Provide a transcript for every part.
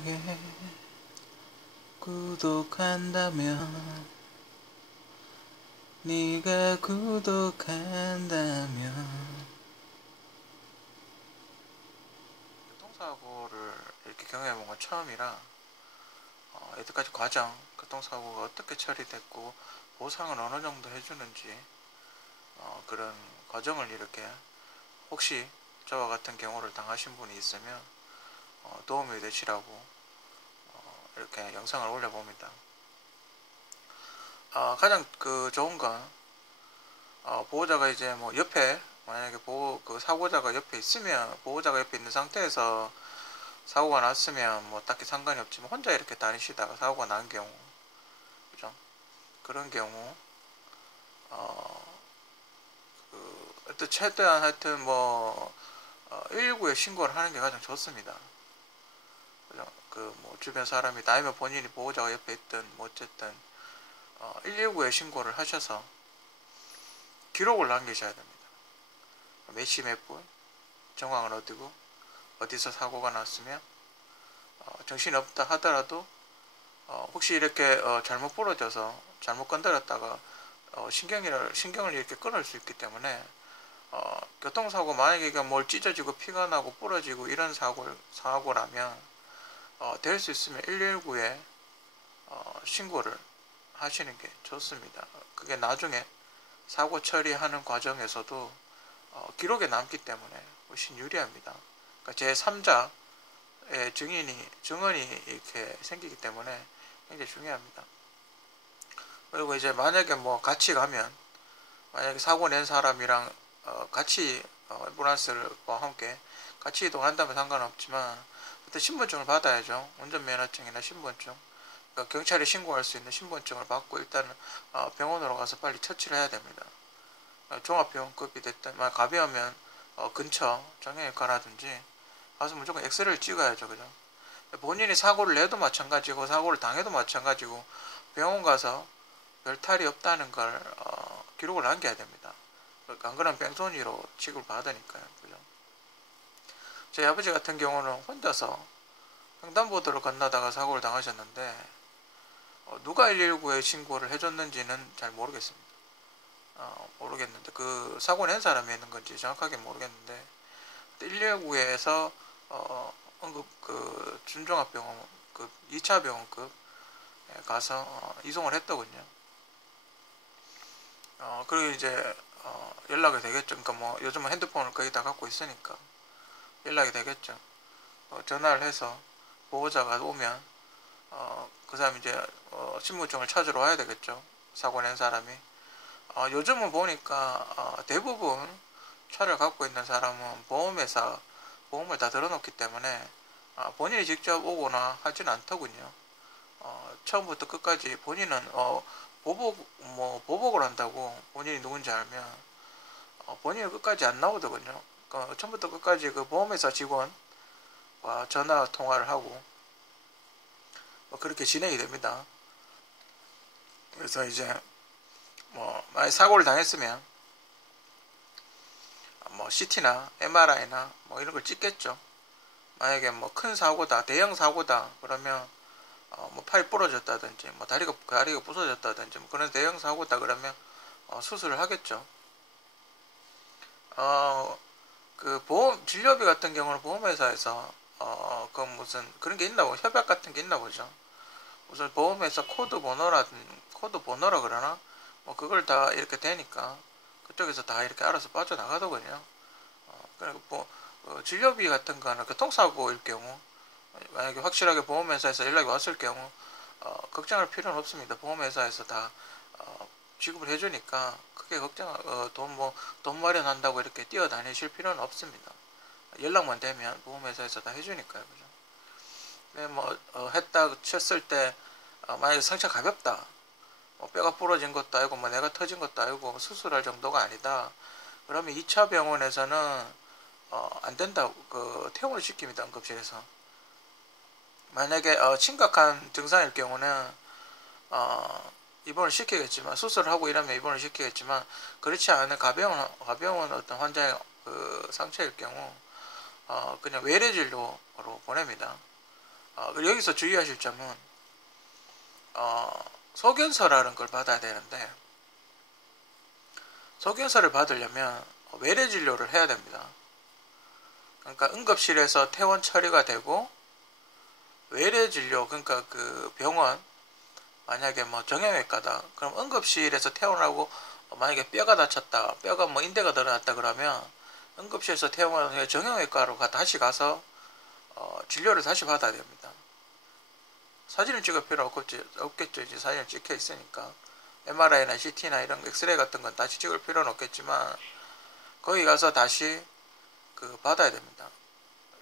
만약에 구독한다면 네가 구독한다면 교통사고를 이렇게 경험해본 건 처음이라 여태까지 과정, 교통사고가 어떻게 처리됐고 보상을 어느 정도 해주는지 그런 과정을 이렇게 혹시 저와 같은 경우를 당하신 분이 있으면 도움이 되시라고 이렇게 영상을 올려봅니다. 가장 좋은 건 보호자가 이제 뭐 옆에 만약에 그 사고자가 옆에 있으면 보호자가 옆에 있는 상태에서 사고가 났으면 뭐 딱히 상관이 없지만 혼자 이렇게 다니시다가 사고가 난 경우, 그죠? 그런 경우 최대한 하여튼 119에 신고를 하는 게 가장 좋습니다. 그죠? 뭐 주변 사람이 아니면 본인이 보호자가 옆에 있든 뭐 어쨌든 119에 신고를 하셔서 기록을 남기셔야 됩니다. 몇 시 몇 분, 정황은 어디고, 어디서 사고가 났으면 정신이 없다 하더라도 혹시 이렇게 잘못 부러져서 잘못 건드렸다가 신경을 이렇게 끊을 수 있기 때문에 교통사고 만약에 뭘 찢어지고 피가 나고 부러지고 이런 사고라면 될 수 있으면 119에 신고를 하시는 게 좋습니다. 그게 나중에 사고 처리하는 과정에서도 기록에 남기 때문에 훨씬 유리합니다. 그러니까 제3자의 증언이 이렇게 생기기 때문에 굉장히 중요합니다. 그리고 이제 만약에 같이 가면 만약에 사고 낸 사람이랑 같이 앰뷸런스와 함께 같이 이동한다면 상관없지만 그때 신분증을 받아야죠. 운전면허증이나 신분증. 그러니까 경찰에 신고할 수 있는 신분증을 받고 일단 병원으로 가서 빨리 처치를 해야 됩니다. 종합병원급이 됐든 가벼우면 근처 정형외과라든지 가서 무조건 엑스레이를 찍어야죠. 그죠? 본인이 사고를 내도 마찬가지고 사고를 당해도 마찬가지고 병원 가서 별 탈이 없다는 걸 기록을 남겨야 됩니다. 안 그러면 뺑소니로 취급을 받으니까요. 그죠? 저희 아버지 같은 경우는 혼자서 횡단보도를 건너다가 사고를 당하셨는데 누가 119에 신고를 해줬는지는 잘 모르겠습니다. 모르겠는데 그 사고 낸 사람이 있는 건지 정확하게 모르겠는데 119에서 응급 준종합병원 2차 병원급 가서 이송을 했더군요. 그리고 이제 연락이 되겠죠. 그러니까 요즘은 핸드폰을 거의 다 갖고 있으니까 연락이 되겠죠. 전화를 해서 보호자가 오면 그 사람이 이제 신분증을 찾으러 와야 되겠죠. 사고 낸 사람이. 요즘은 보니까 대부분 차를 갖고 있는 사람은 보험을 다 들어놓기 때문에 본인이 직접 오거나 하진 않더군요. 처음부터 끝까지 본인은 보복을 한다고 본인이 누군지 알면 본인이 끝까지 안 나오더군요. 그러니까 처음부터 끝까지 그 보험회사 직원과 전화 통화를 하고 그렇게 진행이 됩니다. 그래서 이제 만약 사고를 당했으면 CT나 MRI나 이런 걸 찍겠죠. 만약에 큰 사고다, 대형 사고다 그러면 팔이 부러졌다든지 다리가 부서졌다든지 그런 대형 사고다 그러면 수술을 하겠죠. 그 진료비 같은 경우는 보험회사에서 무슨 그런 게 있나 보죠. 협약 같은 게 있나 보죠. 무슨 보험회사 코드 번호라 그러나 그걸 다 이렇게 되니까 그쪽에서 다 이렇게 알아서 빠져나가더군요. 그리고 진료비 같은 거는 교통사고일 경우 만약에 확실하게 보험회사에서 연락이 왔을 경우 걱정할 필요는 없습니다. 보험회사에서 다 지급을 해주니까 크게 돈 마련한다고 이렇게 뛰어다니실 필요는 없습니다. 연락만 되면 보험회사에서 다 해주니까요. 그죠? 네, 했다 쳤을 때 만약에 상처가 가볍다, 뼈가 부러진 것도 아니고 내가 터진 것도 아니고 수술할 정도가 아니다. 그러면 2차 병원에서는 안 된다고 퇴원을 시킵니다. 응급실에서. 만약에 심각한 증상일 경우는 입원을 시키겠지만 수술을 하고 이러면 입원을 시키겠지만 그렇지 않은 가벼운 어떤 환자의 상처일 경우 그냥 외래 진료로 보냅니다. 그리고 여기서 주의하실 점은 소견서라는 걸 받아야 되는데 소견서를 받으려면 외래 진료를 해야 됩니다. 그러니까 응급실에서 퇴원 처리가 되고 외래 진료, 그러니까 그 병원, 만약에 뭐 정형외과다 그럼 응급실에서 퇴원하고 만약에 뼈가 다쳤다, 뼈가 뭐 인대가 드러났다 그러면 응급실에서 퇴원을 정형외과로 다시 가서 진료를 다시 받아야 됩니다. 사진을 찍을 필요 없겠죠. 이제 사진을 찍혀 있으니까. MRI나 CT나 이런 엑스레이 같은 건 다시 찍을 필요는 없겠지만 거기 가서 다시 받아야 됩니다.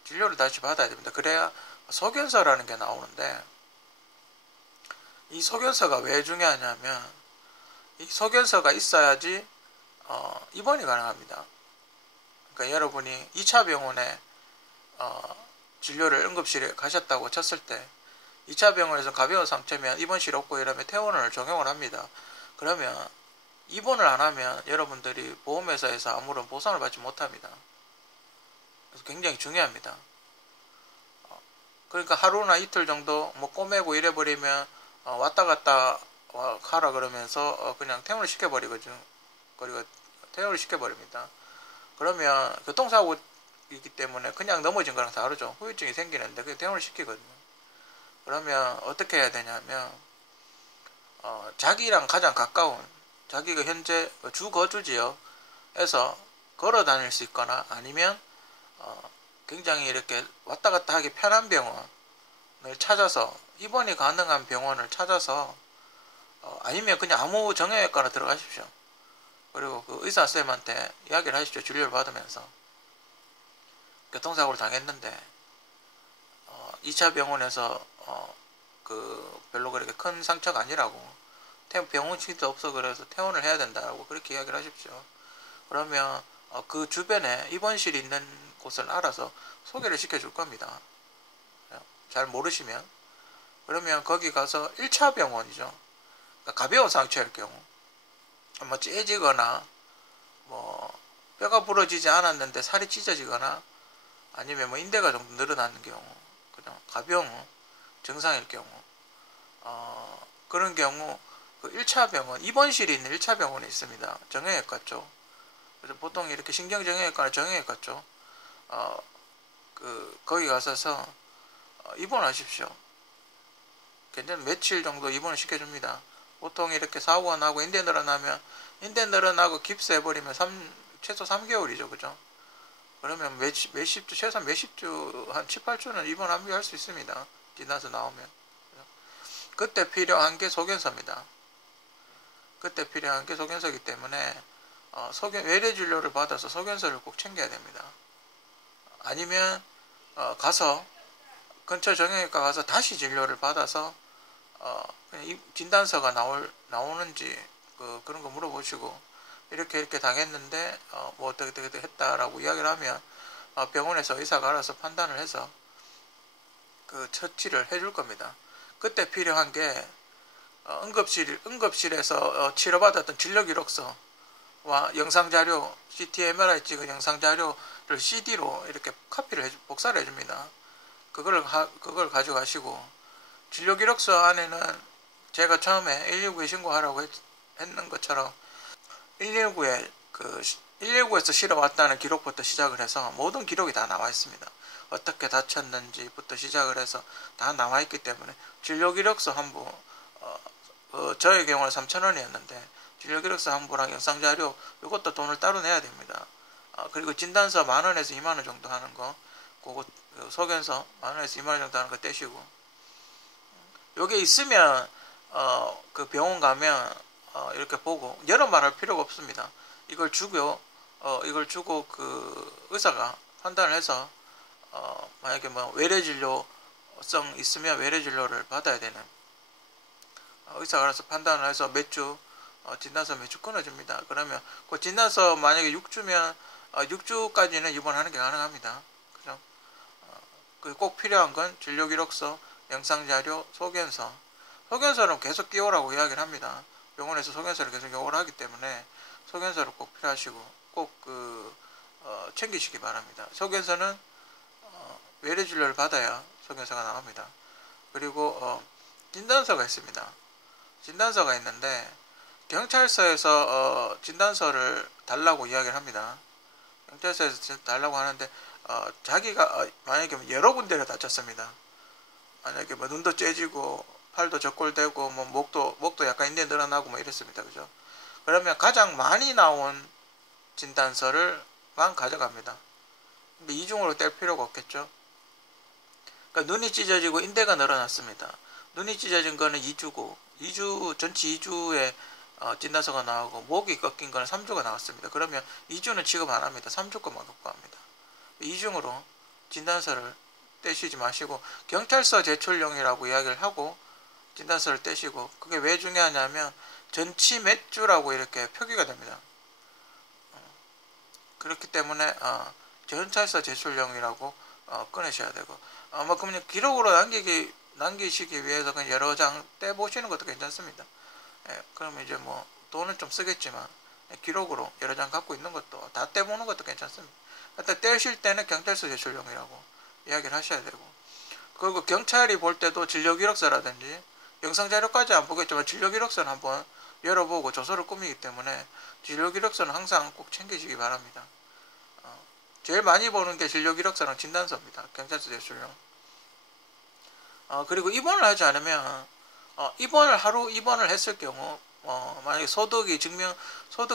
진료를 다시 받아야 됩니다. 그래야 소견서라는 게 나오는데 이 소견서가 왜 중요하냐면 이 소견서가 있어야지 입원이 가능합니다. 그러니까 여러분이 2차 병원에 진료를 응급실에 가셨다고 쳤을 때 2차 병원에서 가벼운 상처면 입원실 없고 이러면 퇴원을 적용을 합니다. 그러면 입원을 안 하면 여러분들이 보험회사에서 아무런 보상을 받지 못합니다. 그래서 굉장히 중요합니다. 그러니까 하루나 이틀 정도 뭐 꼬매고 이래버리면 왔다 갔다 가라 그러면서 그냥 퇴원을 시켜버리거든요. 그리고 퇴원을 시켜버립니다. 그러면 교통사고이기 때문에 그냥 넘어진 거랑 다르죠. 후유증이 생기는데 그게 퇴원을 시키거든요. 그러면 어떻게 해야 되냐면 자기랑 가장 가까운 자기가 현재 주 거주지역에서 걸어 다닐 수 있거나 아니면 굉장히 이렇게 왔다 갔다 하기 편한 병원을 찾아서 입원이 가능한 병원을 찾아서 아니면 그냥 아무 정형외과로 들어가십시오. 그리고 그 의사 선생님한테 이야기를 하십시오. 진료를 받으면서 교통사고를 당했는데 2차 병원에서 별로 그렇게 큰 상처가 아니라고 병원 치도 없어 그래서 퇴원을 해야 된다고 그렇게 이야기를 하십시오. 그러면 그 주변에 입원실이 있는 곳을 알아서 소개를 시켜줄 겁니다. 잘 모르시면 그러면 거기 가서 1차 병원이죠. 그러니까 가벼운 상처일 경우 뭐 째지거나 뭐 뼈가 부러지지 않았는데 살이 찢어지거나 아니면 뭐 인대가 좀 늘어나는 경우 그냥 가벼운 증상일 경우 그런 경우 그 1차 병원 입원실이 있는 1차 병원에 있습니다. 정형외과 쪽. 그래서 보통 이렇게 신경정형외과나 정형외과 쪽 거기 가서서 입원하십시오. 괜찮은 며칠 정도 입원을 시켜줍니다. 보통 이렇게 사고가 나고 인대 늘어나고 깁스해버리면 최소 3개월이죠. 그죠? 그러면 몇십 주, 최소한 몇십 주, 한 7, 8주는 입원 합류할 수 있습니다. 지나서 나오면. 그때 필요한 게 소견서입니다. 그때 필요한 게 소견서이기 때문에 외래 진료를 받아서 소견서를 꼭 챙겨야 됩니다. 아니면 가서 근처 정형외과 가서 다시 진료를 받아서 진단서가 나오는지 그런 거 물어보시고 이렇게 당했는데 뭐 어떻게 했다라고 이야기를 하면 병원에서 의사가 알아서 판단을 해서 그 처치를 해줄 겁니다. 그때 필요한 게 응급실에서 치료받았던 진료기록서와 영상자료, CT, MRI 찍은 영상자료를 CD로 이렇게 복사를 해줍니다. 그걸 가져가시고 진료기록서 안에는 제가 처음에 119에 신고하라고 했는 것처럼 119에서 실어왔다는 기록부터 시작을 해서 모든 기록이 다 나와 있습니다. 어떻게 다쳤는지부터 시작을 해서 다 나와 있기 때문에 진료기록서 한 부, 저의 경우는 3,000원이었는데 진료기록서 한 부랑 영상자료 이것도 돈을 따로 내야 됩니다. 그리고 진단서 10,000원에서 20,000원 정도 하는 거 그거 소견서 10,000원에서 20,000원 정도 하는 거 떼시고 요게 있으면 그 병원 가면 이렇게 보고 여러 말 할 필요가 없습니다. 이걸 주고 그 의사가 판단을 해서 만약에 뭐 외래 진료성 있으면 외래 진료를 받아야 되는 의사가 알아서 판단을 해서 몇 주 진단서 몇 주 끊어줍니다. 그러면 그 진단서 만약에 6주면 6주까지는 입원하는 게 가능합니다. 그죠? 꼭 필요한 건 진료기록서, 영상자료, 소견서는 계속 띄우라고 이야기를 합니다. 병원에서 소견서를 계속 요구를 하기 때문에 소견서를 꼭 필요하시고 꼭 챙기시기 바랍니다. 소견서는 외래 진료를 받아야 소견서가 나옵니다. 그리고 진단서가 있습니다. 진단서가 있는데 경찰서에서 진단서를 달라고 이야기를 합니다. 경찰서에서 달라고 하는데 자기가 만약에 여러 군데를 다쳤습니다. 만약에 뭐 눈도 째지고 팔도 적골되고 뭐 목도 약간 인대 늘어나고 뭐 이랬습니다. 그죠? 그러면 가장 많이 나온 진단서를만 가져갑니다. 근데 이중으로 뗄 필요가 없겠죠. 그러니까 눈이 찢어지고 인대가 늘어났습니다. 눈이 찢어진 거는 2주고 전치 2주에 진단서가 나오고 목이 꺾인 거는 3주가 나왔습니다. 그러면 2주는 취급 안 합니다. 3주 것만 갖고 합니다. 이중으로 진단서를 떼시지 마시고 경찰서 제출용이라고 이야기를 하고 진단서를 떼시고, 그게 왜 중요하냐면 전치 몇 주라고 이렇게 표기가 됩니다. 그렇기 때문에 경찰서 제출용이라고 꺼내셔야 되고, 뭐 그러면 기록으로 남기시기 위해서 그냥 여러 장 떼보시는 것도 괜찮습니다. 예, 그러면 이제 뭐 돈은 좀 쓰겠지만 기록으로 여러 장 갖고 있는 것도 다 떼보는 것도 괜찮습니다. 하여튼 떼실 때는 경찰서 제출용이라고 이야기를 하셔야 되고, 그리고 경찰이 볼 때도 진료기록서라든지 영상자료까지 안 보겠지만 진료기록서는 한번 열어보고 조서를 꾸미기 때문에 진료기록서는 항상 꼭 챙기시기 바랍니다. 제일 많이 보는 게 진료기록서랑 진단서입니다. 경찰서 제출용. 그리고 입원을 하지 않으면 하루 입원을 했을 경우 만약에 소득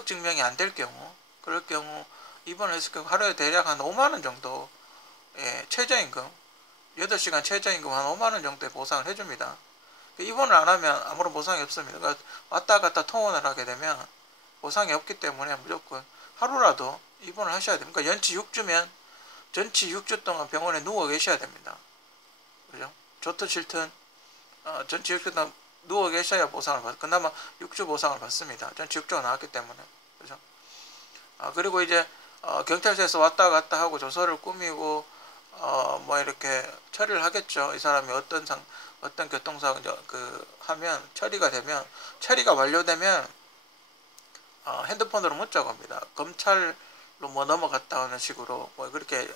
증명이 안 될 경우, 그럴 경우 입원을 했을 경우 하루에 대략 한 5만원 정도 최저임금 8시간 최저임금 한 5만원 정도의 보상을 해줍니다. 입원을 안 하면 아무런 보상이 없습니다. 그러니까 왔다 갔다 통원을 하게 되면 보상이 없기 때문에 무조건 하루라도 입원을 하셔야 됩니다. 그러니까 연치 6주면 전치 6주 동안 병원에 누워 계셔야 됩니다. 그죠? 좋든 싫든 전치 6주 동안 누워 계셔야 보상을 그나마 6주 보상을 받습니다. 전치 6주가 나왔기 때문에. 그죠? 그리고 이제 경찰서에서 왔다 갔다 하고 조서를 꾸미고 뭐 이렇게 처리를 하겠죠. 이 사람이 어떤 교통사고 하면 처리가 완료되면 핸드폰으로 문자가 옵니다. 검찰로 뭐 넘어갔다 하는 식으로 뭐 그렇게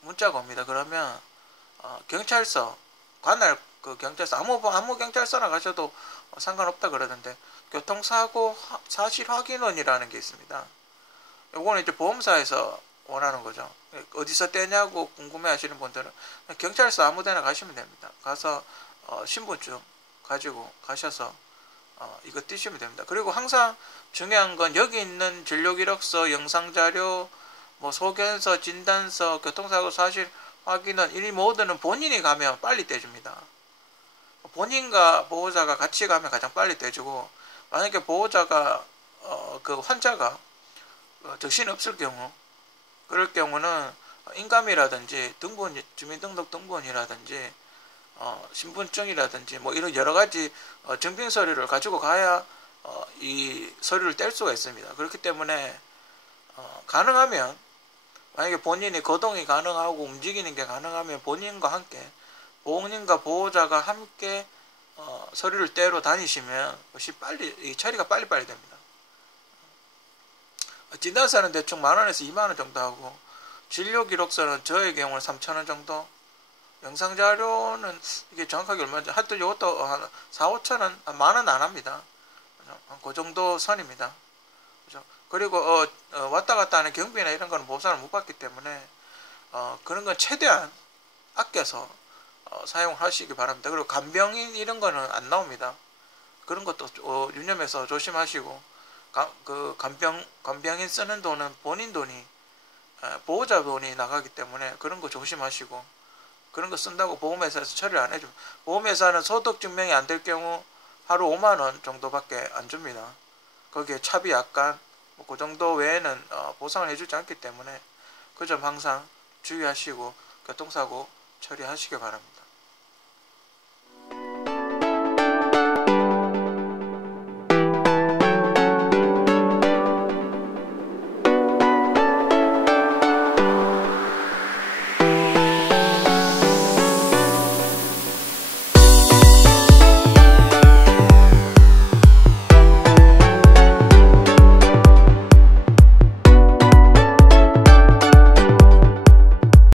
문자가 옵니다. 그러면 경찰서 관할 경찰서 아무 경찰서나 가셔도 상관없다 그러는데, 교통사고 사실 확인원이라는 게 있습니다. 요거는 이제 보험사에서 원하는 거죠. 어디서 떼냐고 궁금해 하시는 분들은 경찰서 아무 데나 가시면 됩니다. 가서 신분증 가지고 가셔서 이거 띄시면 됩니다. 그리고 항상 중요한 건 여기 있는 진료기록서, 영상자료, 뭐 소견서, 진단서, 교통사고 사실 확인은 이 모두는 본인이 가면 빨리 떼줍니다. 본인과 보호자가 같이 가면 가장 빨리 떼주고, 만약에 보호자가 그 환자가 정신이 없을 경우, 그럴 경우는 인감이라든지 주민등록 등본이라든지 신분증이라든지 뭐 이런 여러 가지 증빙 서류를 가지고 가야 이 서류를 뗄 수가 있습니다. 그렇기 때문에 가능하면, 만약에 본인이 거동이 가능하고 움직이는 게 가능하면 본인과 보호자가 함께 서류를 떼러 다니시면 이 처리가 빨리빨리 됩니다. 진단서는 대충 10,000원에서 20,000원 정도 하고, 진료기록서는 저의 경우는 3,000원 정도, 영상자료는 이게 정확하게 얼마인지 하여튼 이것도 한 4,000~5,000원, 10,000원 안 합니다. 그 정도 선입니다. 그죠? 그리고 왔다 갔다 하는 경비나 이런 거는 보상을 못 받기 때문에 그런 건 최대한 아껴서 사용하시기 바랍니다. 그리고 간병인 이런 거는 안 나옵니다. 그런 것도 유념해서 조심하시고, 간병인 쓰는 돈은 본인 돈이, 보호자 돈이 나가기 때문에 그런 거 조심하시고, 그런 거 쓴다고 보험회사에서 처리를 안 해줍니다. 보험회사는 소득 증명이 안 될 경우 하루 5만원 정도밖에 안 줍니다. 거기에 차비 약간 그 정도 외에는 보상을 해주지 않기 때문에 그 점 항상 주의하시고 교통사고 처리하시기 바랍니다.